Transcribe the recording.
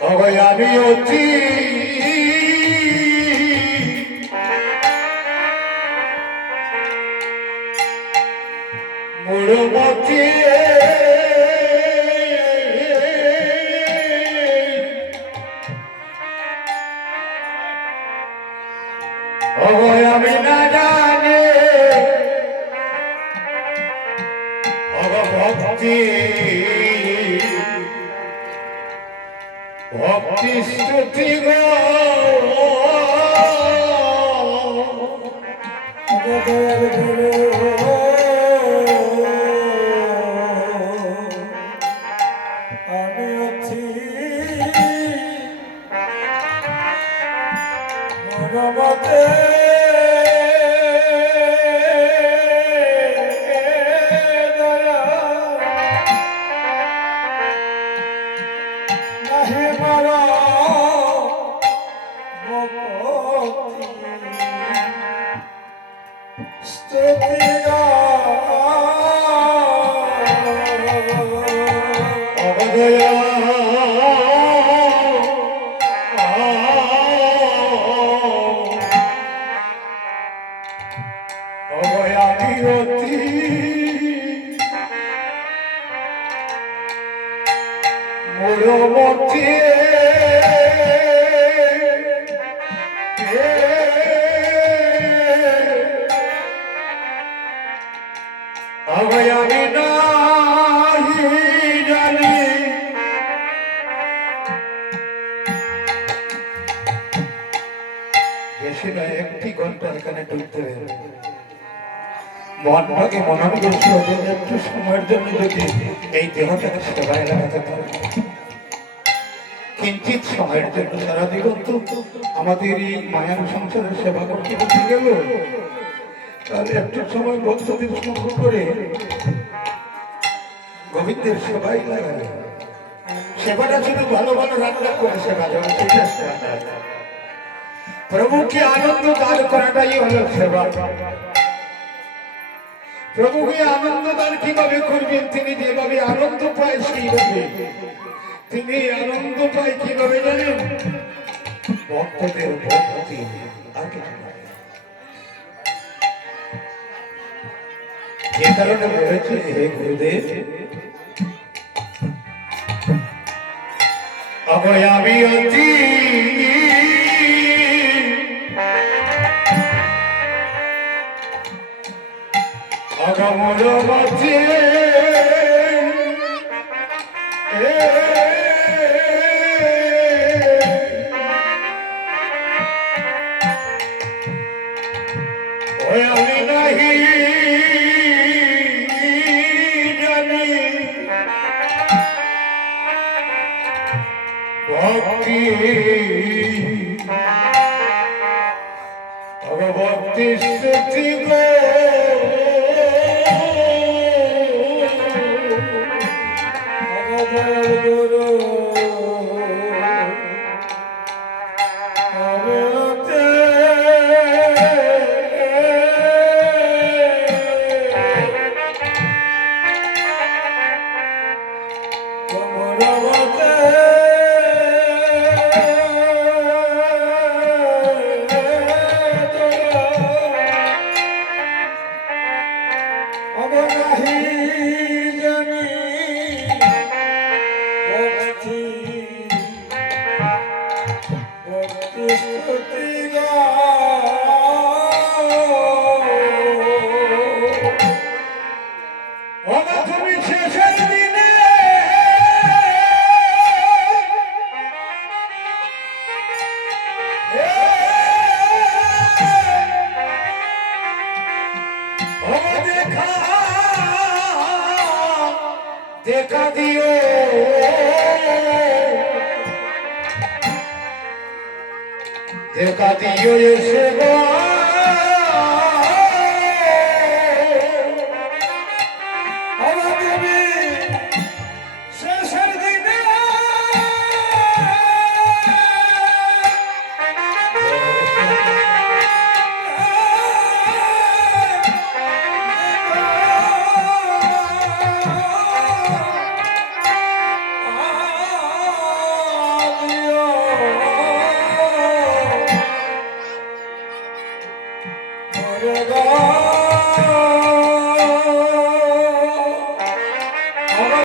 তবে আমি অতি মূলমতি আমি না জানি ভক্তি ভক্তি স্তুতি গো আমি আছি মনমতে মূলমতি আমি নাহি জানি বেশি নয় 1 ঘন্টা এখানে ঢুকতে হবে মনটাকে মনোনিবেশ করে একটু সময়ের জন্য যদি এই দেহটাকে সেবায় লাগাতে পারে কিঞ্চিত সময়ের জন্য সারা দিগন্ত আমাদের এই মায়ার সংসারের সেবা করতে করতে গেল তাহলে একটু সময় ভক্তদের সঙ্গ করে গোবিন্দের সেবাই লাগাবে সেবাটা শুধু ভালো ভালো রান্না করে সেবা যাবে প্রভুকে আনন্দ দান করাটাই হলো সেবা প্রভুকে আনন্দ দান কিভাবে করবেন তিনি যেভাবে আনন্দ পায় সেইভাবে তিনি আনন্দ পায় কিভাবে জানেন ভক্তদের ভক্তি আর কিছু যে কারণে বলেছে হে গুরুদেব আমি অতি মূলমতি আমি নাহি জানি ভক্তি ভক্তি স্তুতি গো দেখা দিও দেখা দিও এসে গো জগৎ